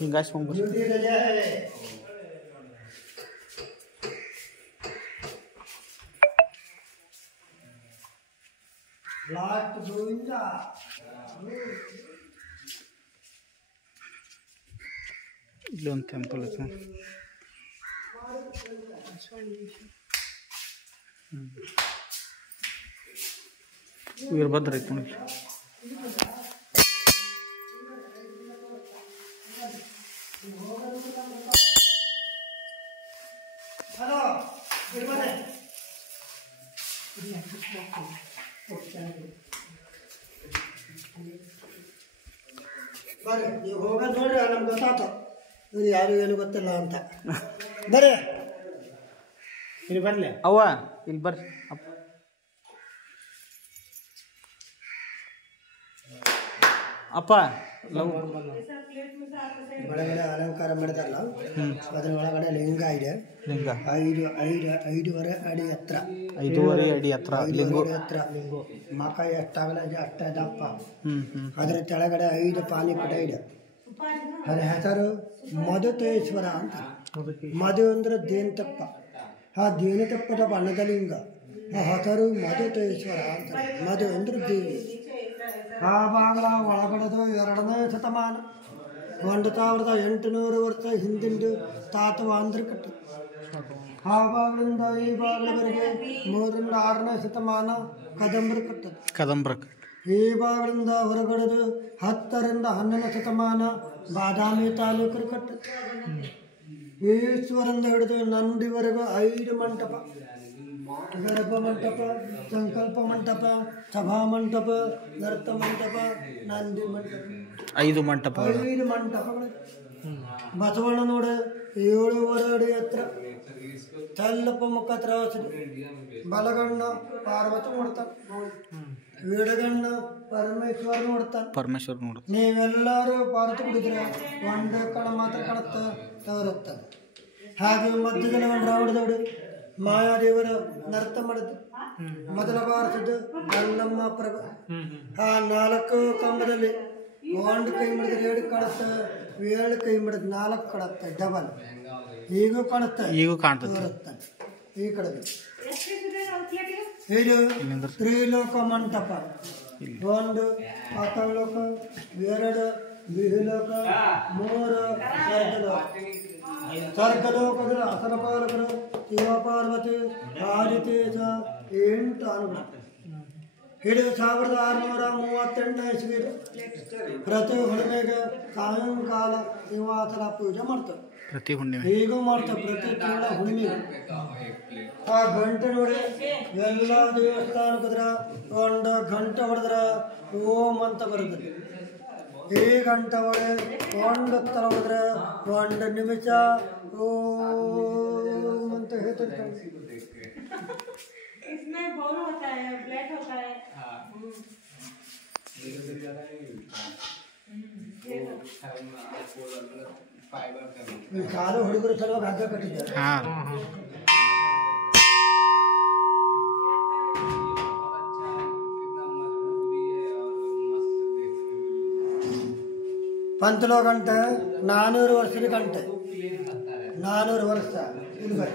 ಹಿಂಗಾಸ್ಕೊಂಡ್ ಇಲ್ಲಿ ಒಂದು ಟೆಂಪಲ್ ಐತೆ. ವೀರಭದ್ರ ಐತೆ ನೋಡಿ. ಬರ್ರಿ, ನೀವು ಹೋಗೋದು ನೋಡ್ರಿ, ನಮ್ಗೆ ಗೊತ್ತಾಯ್ತು ಇವ್ರು ಯಾರು ಏನು ಗೊತ್ತಿಲ್ಲ ಅಂತ. ಬರ್ರಿ ಇಲ್ಲಿ ಬರಲಿ ಅವ್ವ ಇಲ್ಲಿ ಬರ್ರಿ. ಅಪ್ಪ ಒಳಗಡೆ ಅಲಂಕಾರ ಮಾಡಿದಾರಲ್ಲ, ಅದ್ರ ಒಳಗಡೆ ಲಿಂಗ ಇದೆ. ಲಿಂಗ 5.5 ಅಡಿ ಎತ್ತರ, 5.5 ಅಡಿ ಎತ್ತರ ಲಿಂಗ. ಮಕ ಎಷ್ಟಾಗಲ್ಲ ಇದೆ ಅಷ್ಟ ದಪ್ಪ. ಅದ್ರ ಕೆಳಗಡೆ 5 ಪಾನಿಪಟ ಇದೆ. ಅದ್ರ ಹೆಸರು ಮಧುತೇಶ್ವರ ಅಂತ. ಮಧು ಅಂದ್ರೆ ದೇನತಪ್ಪ. ಆ ದೇನತಪ್ಪದ ಬಣ್ಣದ ಲಿಂಗ. ಆ ಹೆಸರು ಮಧುತೇಶ್ವರ ಅಂತ. ಮಧು ಅಂದ್ರೆ ದೇವಿ. ಆ ಬಾಗಿಲ ಒಳಗಡೆದು 2ನೇ ಶತಮಾನ, 1800 ವರ್ಷ ಹಿಂದಿಂದು ತಾತವಾಂದ್ರ ಕಟ್ಟು. ಆ ಬಾಗಿಲಿಂದ ಈ ಬಾಗಿಲವರೆಗೆ 3ರಿಂದ 6ನೇ ಶತಮಾನ ಕದಂಬರು ಕಟ್ಟದು. ಕದಂಬ್ರ. ಈ ಬಾಗಿಲಿಂದ ಹೊರಗಡೆದು 10ರಿಂದ 11ನೇ ಶತಮಾನ ಬಾದಾಮಿ ತಾಲೂಕರು ಕಟ್ಟದು. ಈಶ್ವರಿಂದ ಹಿಡಿದು ನಂದಿವರೆಗೂ 5 ಮಂಟಪ: ಗರ್ಭ ಮಂಟಪ, ಸಂಕಲ್ಪ ಮಂಟಪ, ಸಭಾ ಮಂಟಪ, ನರ್ತ ಮಂಟಪ, ನಂದಿ ಮಂಟಪ. 5 ಮಂಟಪ. 5 ಮಂಟಪಗಳು. ಬಸವಣ್ಣ ನೋಡಿ 7.5 ಅಡಿ ಎತ್ತರ, ತೆಲ್ಲಪ್ಪ ಮುಖ ತ್ರಾಸಿದು. ಬಲಗಣ್ಣ ಪಾರ್ವತಿ ನೋಡ್ತಾನೆ, ಎಡಗಣ್ಣ ಪರಮೇಶ್ವರ ನೋಡ್ತಾನೆ. ನೀವೆಲ್ಲರೂ ಪಾರ್ವತಿ ಕುಡಿದ್ರೆ ಒಂದೇ ಕಣ ಮಾತ್ರ ಕಾಣುತ್ತೆ, ತವರುತ್ತಾನೆ. ಹಾಗೆ ಮಧ್ಯದಲ್ಲಿ ಒಂದು ರಾವಣದವಡು ಮಾಯಾದೇವರ ನರ್ತ ಮಾಡಿದ್ದು. ಮೊದಲ ಬಾರಿಸಿದ್ದು ಅಲ್ಲಮ್ಮ ಪ್ರಭು. ಆ 4 ಕಂಬದಲ್ಲಿ 1 ಕೈ ಮಾಡಿದ್ರೆ 2 ಕಾಣುತ್ತೆ, 7 ಕೈ ಮಾಡಿದ್ರೆ 4 ಕಾಣುತ್ತೆ, ಡಬಲ್. ಈಗೂ ಕಾಣುತ್ತೆ, ಈಗೂ ಕಾಣ್ತದೆ. ಈ ಕಡೆ ಇದು ತ್ರಿಲೋಕ ಮಂಟಪ. 1 ಪಾತಾಳಲೋಕ, 2 ವಿಹುಲೋಕ, 3 ಸ್ವರ್ಗಲೋಕ. ಸ್ವರ್ಗಲೋಕದಲ್ಲಿ ಅಸನ ಪಾಲಕರು ಶಿವಪಾರ್ವತಿ, ಆದಿತೇಜ 8 ಅನುಗ್ರಹ. ಇದು 1638ನೇ ಇಸ್ವಿ. ಪ್ರತಿ ಹುಣ್ಣಿಮೆಗೆ ಸಾಯಂಕಾಲ ನಿವಾಸನ ಪೂಜೆ ಮಾಡ್ತಾರೆ. ಪ್ರತಿ ಹುಣ್ಣಿಮೆ ಈಗೂ ಮಾಡ್ತಾರೆ, ಪ್ರತಿ ತಿಂಗಳ ಹುಣ್ಣಿಮೆ. ಆ ಗಂಟೆ ನೋಡಿ ಎಲ್ಲ ದೇವಸ್ಥಾನಕ್ಕದ್ರ 1 ಗಂಟೆ ಹೊಡೆದ್ರ ಓಂ ಅಂತ ಬರುತ್ತದೆ. ಈ ಗಂಟೆ ಒಳಗೆ 1 ತರ ಹೊಡೆದ್ರೆ 1 ನಿಮಿಷ ಓಂ ಅಂತ ಹೇಳ್ತಿರ್ತಾರೆ. ಈ ಕಾಲ ಹುಡುಗರು ಸಲುವಾಗಿ ಹಗ್ಗ ಕಟ್ಟಿದ್ದಾರೆ. ಪಂಚಲೋ ಗಂಟೆ 400 ವರ್ಷದ ಗಂಟೆ, 400 ವರ್ಷ. ಇದು ಬರೀ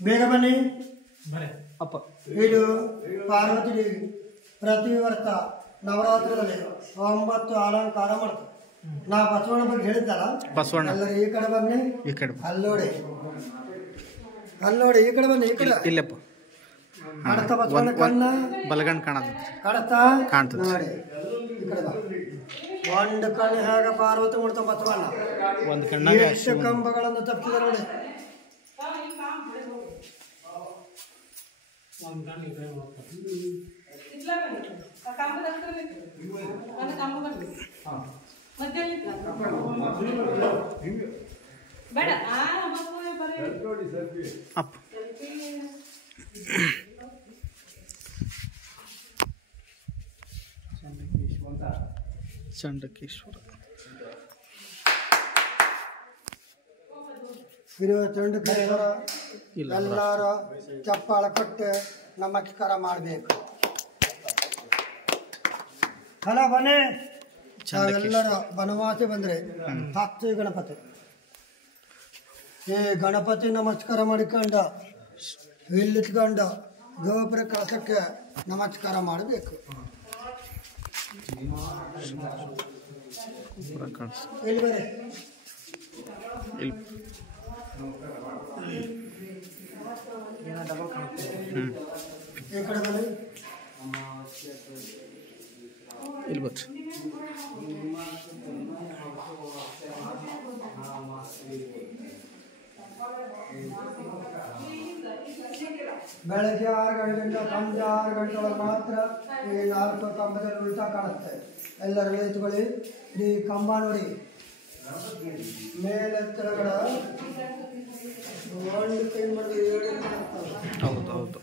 ಬೇಗ ಬನ್ನಿ. ಅಪ್ಪ ಇದು ಪಾರ್ವತಿ ದೇವಿ ಪ್ರತಿ ವರ್ಷ ನವರಾತ್ರಿಯಲ್ಲಿ 9 ಅಲಂಕಾರ ಮಾಡ್ತಾರೆ. ನಾ ಬಸವಣ್ಣ ಬಗ್ಗೆ ಹೇಳಿದ್ದಲ್ಲ, ಬಸವಣ್ಣ ಎಲ್ಲರೂ ಈ ಕಡೆ ಬನ್ನಿ. ಈ ಕಡೆ ಅಲ್ಲೋಡಿ, ಅಲ್ಲೋಡಿ, ಈ ಕಡೆ ಬನ್ನಿ. ಈ ಕಡೆ ಇಲ್ಲಪ್ಪ. ಕಾಣುತ್ತಾ ಬಸವಣ್ಣ ಕಣ್ಣ? ಬಲಗಣ್ ಕಾಣುತ್ತಾ? ಕಾಣ್ತದೆ ನೋಡಿ, ಈ ಕಡೆ ಬಾ. 1 ಕಣ್ಣು ಹೇಗ ಪಾರ್ವತಿ ನೋಡ್ತಾ ಬಸವಣ್ಣ. 1 ಕಣ್ಣಾಗ 8 ಕಂಬಗಳನ್ನು ತಪ್ಪಿಸಿದ ನೋಡಿ. ಅಪ್ಪ ಚಂಡಕೇಶ್ವರ ಇದು ಚಂಡಕೇಶ್ವರ ಎಲ್ಲರೂ ಚಪ್ಪಾಳ ಕೊಟ್ಟು ನಮಸ್ಕಾರ ಮಾಡಬೇಕು. ಹಲ ಬನ್ನಿ, ನಾವೆಲ್ಲರೂ ಬನವಾಸಿ ಬಂದರೆ ಹತ್ತು ಗಣಪತಿ. ಈ ಗಣಪತಿ ನಮಸ್ಕಾರ ಮಾಡಿಕೊಂಡ ಇಲ್ಲಿತ್ಕೊಂಡು ಗೋಪುರ ಕಳಸಕ್ಕೆ ನಮಸ್ಕಾರ ಮಾಡಬೇಕು. ಇಲ್ಲಿ ಬರೀ ಈ ಕಡೆ ಬನ್ನಿ, ಇಲ್ಲಿ ಬರ್ರಿ. ಬೆಳಗ್ಗೆ 6 ಗಂಟೆಯಿಂದ ಸಂಜೆ 6 ಗಂಟೆವರೆಗೆ ಮಾತ್ರ ಈ 4 ಕಂಬದಲ್ಲಿ ಉಲ್ಟಾ ಕಾಣುತ್ತೆ. ಎಲ್ಲರೂ ನಿಂತ್ಕೊಳ್ಳಿ. ಈ ಕಂಬ ನೋಡಿ, ಮೇಲೆ ಕೆಳಗಡೆ ಒಂದು ಕೈ ಮಾಡಿ 7 ಹೌದು ಹೌದು.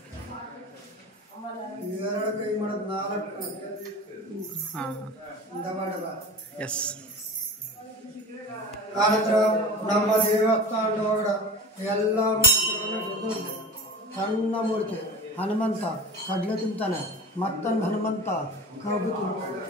2 ಕೈ ಮಾಡೋದು 4 ಹಾಂ ಡಬ ಎಸ್. ಆನಂತರ ನಮ್ಮ ದೇವಸ್ಥಾನದ ಒಳಗಡೆ ಎಲ್ಲ ಮೂರ್ತಿಗಳನ್ನು ಸಣ್ಣ ಮೂರ್ತಿ ಹನುಮಂತ ಕಡ್ಲೆ ತಿಂತಾನೆ, ಮತ್ತೊಂದು ಹನುಮಂತ ಕಬ್ಬು ತಿಂತಾನೆ.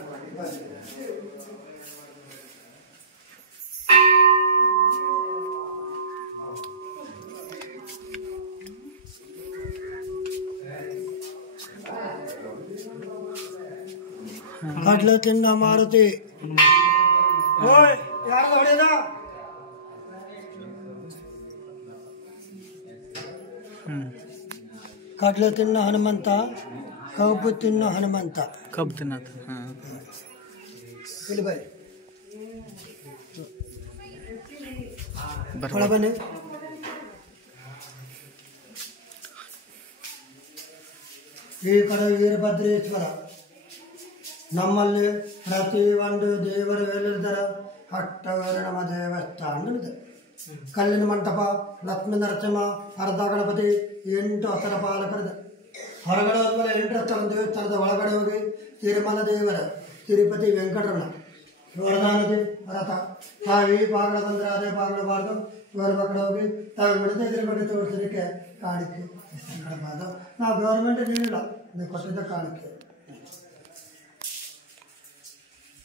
ಕಡ್ಲೆ ತಿನ್ನ ಮಾರುತಿ. ಓಯ್ ಯಾರ್ದು ಹೊಡೆದ? ಕಡ್ಲೆ ತಿನ್ನ ಹನುಮಂತ, ಕಬ್ಬು ತಿನ್ನ ಹನುಮಂತ. ಕಬ್ಬು ತಿನ್ನತ್ತ. ಹಾಂ ಇಲ್ಲಿ ಬನ್ನಿ, ಬರ್ರಿ. ಒಳ ಬನ್ನಿ. ಈ ಕಡೆ ವೀರಭದ್ರೇಶ್ವರ. ನಮ್ಮಲ್ಲಿ ಪ್ರತಿ ಒಂದು ದೇವರು ಹೇಳಿರ್ತಾರೆ ಅಷ್ಟವರು ನಮ್ಮ ದೇವಸ್ಥಾನ ಇದೆ. ಕಲ್ಲಿನ ಮಂಟಪ, ಲಕ್ಷ್ಮೀ ನರಸಿಂಹ, ಅರ್ಧ ಗಣಪತಿ, 8 ಹಸರ ಪಾಲಕರಿದೆ. ಹೊರಗಡೆ ಹೋದ್ಮೇಲೆ 8 ಸ್ಥಳ ದೇವಸ್ಥಾನದ ಒಳಗಡೆ ಹೋಗಿ ತಿರುಮಲ ದೇವರ, ತಿರುಪತಿ ವೆಂಕಟರಮಣ, ವರದಾನದಿ ರಥ. ತಾವು ಈ ಬಾಗಿಲ ಬಂದರೆ ಅದೇ ಬಾಗಿಲು ಬಾರ್ದು ಬೇರೆ ಕಡೆ ಹೋಗಿ ತಾವು ಬಿಡದೆ ಇದ್ರ ಬಗ್ಗೆ ತೋರಿಸಲಿಕ್ಕೆ ಕಾಣಿಕೆ. ನಾವು ಗೌರ್ಮೆಂಟ್ ಏನಿಲ್ಲ, ನೀವು ಕೊಟ್ಟಿದ್ದ ಕಾಣಿಕೆ.